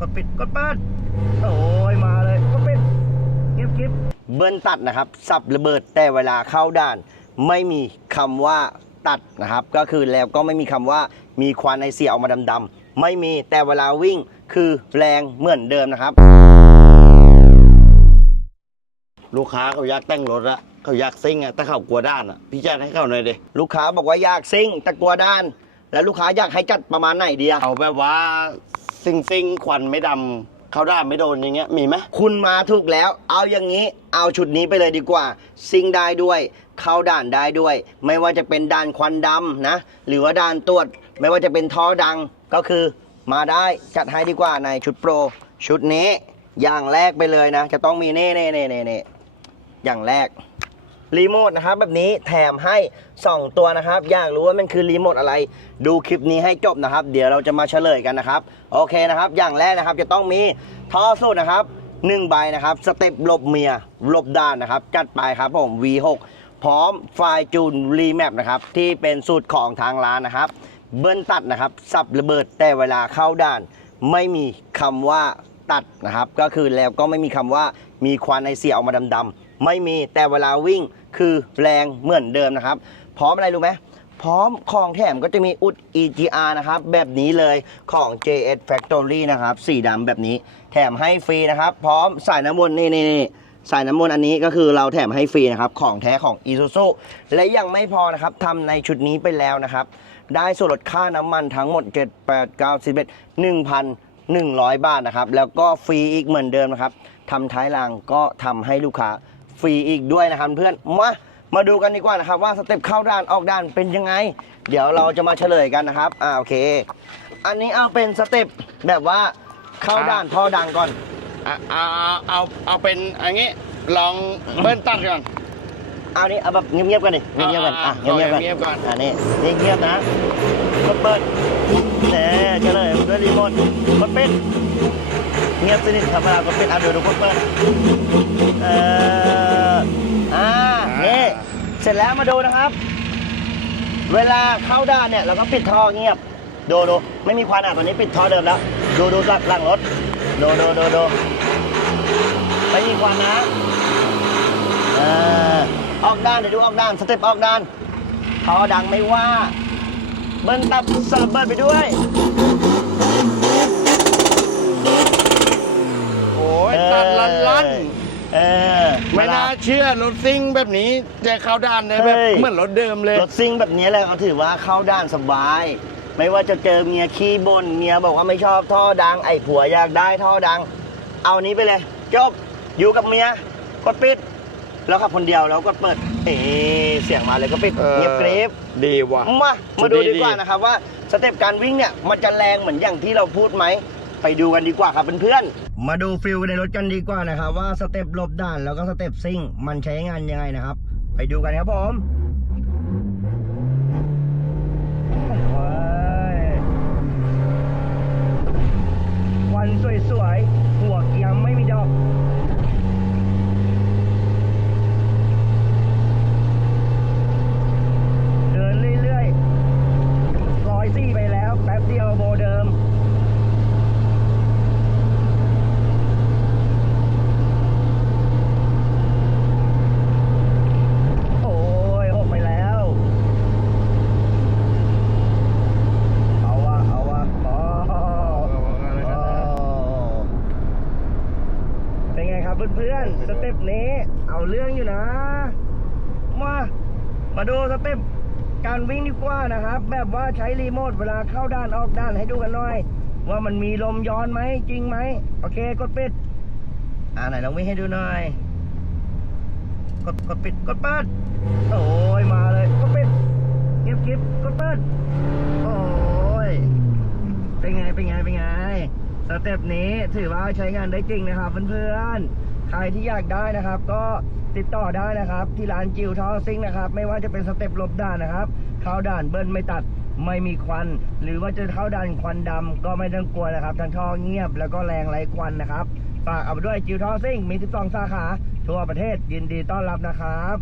กดปิดกดเปิดโอ้ยมาเลยกดปิดเก็บเก็บเบิ้ลตัดนะครับ สับระเบิดแต่เวลาเข้าด่าน ไม่มีคำว่าตัดนะครับ ก็คือแล้วก็ไม่มีคำว่ามีควันไอเสียออกมาดำๆไม่มีแต่เวลาวิ่งคือแรงเหมือนเดิมนะครับ ลูกค้าเขาอยากแต่งรถอะเขาอยากซิ่งอะแต่เขากลัวด้านอะพี่จัดให้เขาหน่อยดิลูกค้าบอกว่าอยากซิ่งแต่กลัวด้าน แล้วลูกค้าอยากให้จัดประมาณไหนดีอะเอาแบบว่า ซิงซิงควันไม่ดำเขาด้านไม่โดนอย่างเงี้ยมีไหมคุณมาถูกแล้ว เอาอย่างนี้ เอาชุดนี้ไปเลยดีกว่า ซิงได้ด้วย เข้าด่านได้ด้วย ไม่ว่าจะเป็นด่านควันดำนะ หรือว่าด่านตรวจ ไม่ว่าจะเป็นท่อดังก็คือ มาได้จัดให้ดีกว่าในชุดโปร ชุดนี้อย่างแรกไปเลยนะ จะต้องมีเน่เน่เน่เน่เน่อย่างแรก รีโมทนะครับแบบนี้แถมให้ 2 ตัวนะครับ อยากรู้ว่ามันคือรีโมทอะไร ดูคลิปนี้ให้จบนะครับ เดี๋ยวเราจะมาเฉลยกันนะครับ โอเคนะครับ อย่างแรกนะครับจะต้องมีท่อสูตรนะครับ1ใบนะครับ สเต็ปหลบเมียหลบด้านนะครับ จัดไปครับผม V6 พร้อมไฟล์จูนรีแมปนะครับที่เป็นสูตรของทางร้านนะครับ เบิ้ลตัดนะครับ สับระเบิดแต่เวลาเข้าด่าน ไม่มีคำว่าตัดนะครับ ก็คือแล้วก็ไม่มีคำว่ามีควันไอเสียออกมาดำๆ ไม่มีแต่เวลาวิ่งคือแรงเหมือนเดิมนะครับ พร้อมอะไรรู้ไหมพร้อมของแถมก็จะมีอุด EGR นะครับ แบบนี้เลยของ JS Factory นะครับ สีดำแบบนี้ แถมให้ฟรีนะครับ พร้อมสายน้ำมนต์นี่นี่นี่สายน้ำมนต์อันนี้ก็คือเราแถมให้ฟรีนะครับ ของแท้ของ Isuzu และยังไม่พอนะครับทำในชุดนี้ไปแล้วนะครับ ได้ส่วนลดค่าน้ำมันทั้งหมด 7 8 9 11 1,100 บาทนะครับ แล้วก็ฟรีอีกเหมือนเดิมนะครับทำท้ายรางก็ทำให้ลูกค้า ฟรีอีกด้วยนะครับเพื่อนมามาดูกันดีกว่านะครับว่าสเต็ปเข้าด้านออกด้านเป็นยังไง เดี๋ยวเราจะมาเฉลยกันนะครับอ่าโอเค อันนี้เอาเป็นสเต็ปแบบว่าเข้าด้านท่อดังก่อนอะเอาเอาเอาเอาเป็นอันนี้ลองเบิ้ลตัดก่อนเอานี้เอาแบบเงียบๆกันดิเงียบๆกันอะอ่าเงียบๆกันเงียบๆก่อนอ่านี่นี่เงียบนะกดเปิดเน่เฉลยด้วยรีโมทกดปิดเงียบสนิทธรรมดากดปิดอะเดี๋ยวดูกดเปิดเอ่อ อ่านี่เสร็จแล้วมาดูนะครับ เวลาเข้าด้านเนี่ยเราก็ปิดท่อเงียบ ดูดูไม่มีควันอะตอนนี้ปิดท่อเดิมแล้ว ดูดูหลังหลังรถ ดูดูดูดูไม่มีควันนะเออออกด้านเดี๋ยวดูออกด้านสเต็ปออกด้านท่อดังไม่ว่า เบิ้ลตับสลับเบิ้ลไปด้วย โอ้ยตัดลันลัน เออ ไม่น่าเชื่อรถซิ่งแบบนี้จะเข้าด้านเลยแบบเฮ้ย เหมือนรถเดิมเลย รถซิ่งแบบนี้แหละเขาถือว่าเข้าด้านสบาย ไม่ว่าจะเจอเมียขี้บนเมียบอกว่าไม่ชอบท่อดัง ไอ้ผัวอยากได้ท่อดัง เอานี้ไปเลยจบอยู่กับเมียกดปิด แล้วขับคนเดียวแล้วก็เปิดเอ๊ะเสียงมาเลยก็ปิดเออเงียบกริบดีว่ะ มาสุมาดดูดีดี กว่าดีนะครับว่าสเต็ปการวิ่งเนี่ยมันจะแรงเหมือนอย่างที่เราพูดไหมไปดูกันดีกว่าครับเพื่อนๆ มาดูฟิลในรถกันดีกว่านะครับ ว่าสเต็ปหลบด่านแล้วก็สเต็ปซิ่งมันใช้งานยังไงนะครับ ไปดูกันครับผมวันสวยๆหัวเกียร์ไม่มีดอก เดินเรื่อยๆร้อยซี่ไปแล้ว แป๊บเดียวโบเดิม โอ้ยหกไปแล้ว เอาวะเอาวะอ๋อ เพื่อนๆสเต็ปนี้ เอาเรื่องอยู่นะ มามาดูสเต็ปการวิ่งดีกว่านะครับ แบบว่าใช้รีโมทเวลาเข้าด้านออกด้านให้ดูกันหน่อย ว่ามันมีลมย้อนไหมจริงไหมโอเคกดปิด อ่าไหนลองวิ่งให้ดูหน่อย กดกดปิดกดเปิดโอ้ยมาเลยกดปิดเงียบกิบกดเปิดโอ้ยเป็นไงเป็นไงเป็นไงสเต็ปนี้ถือว่าใช้งานได้จริงนะครับเพื่อนๆ ใครที่อยากได้นะครับ ก็ติดต่อได้นะครับ ที่ร้านจิวทอซิงนะครับ ไม่ว่าจะเป็นสเต็ปลบด่านนะครับ เข้าด่านเบิ้ลไม่ตัดไม่มีควัน หรือว่าจะเข้าด่านควันดำก็ไม่ต้องกลัวนะครับทั้งท่อเงียบแล้วก็แรงไร้ควันนะครับฝากเอาไปด้วยจิวทอซิงมี 12 สาขา ทั่วประเทศยินดีต้อนรับนะครับ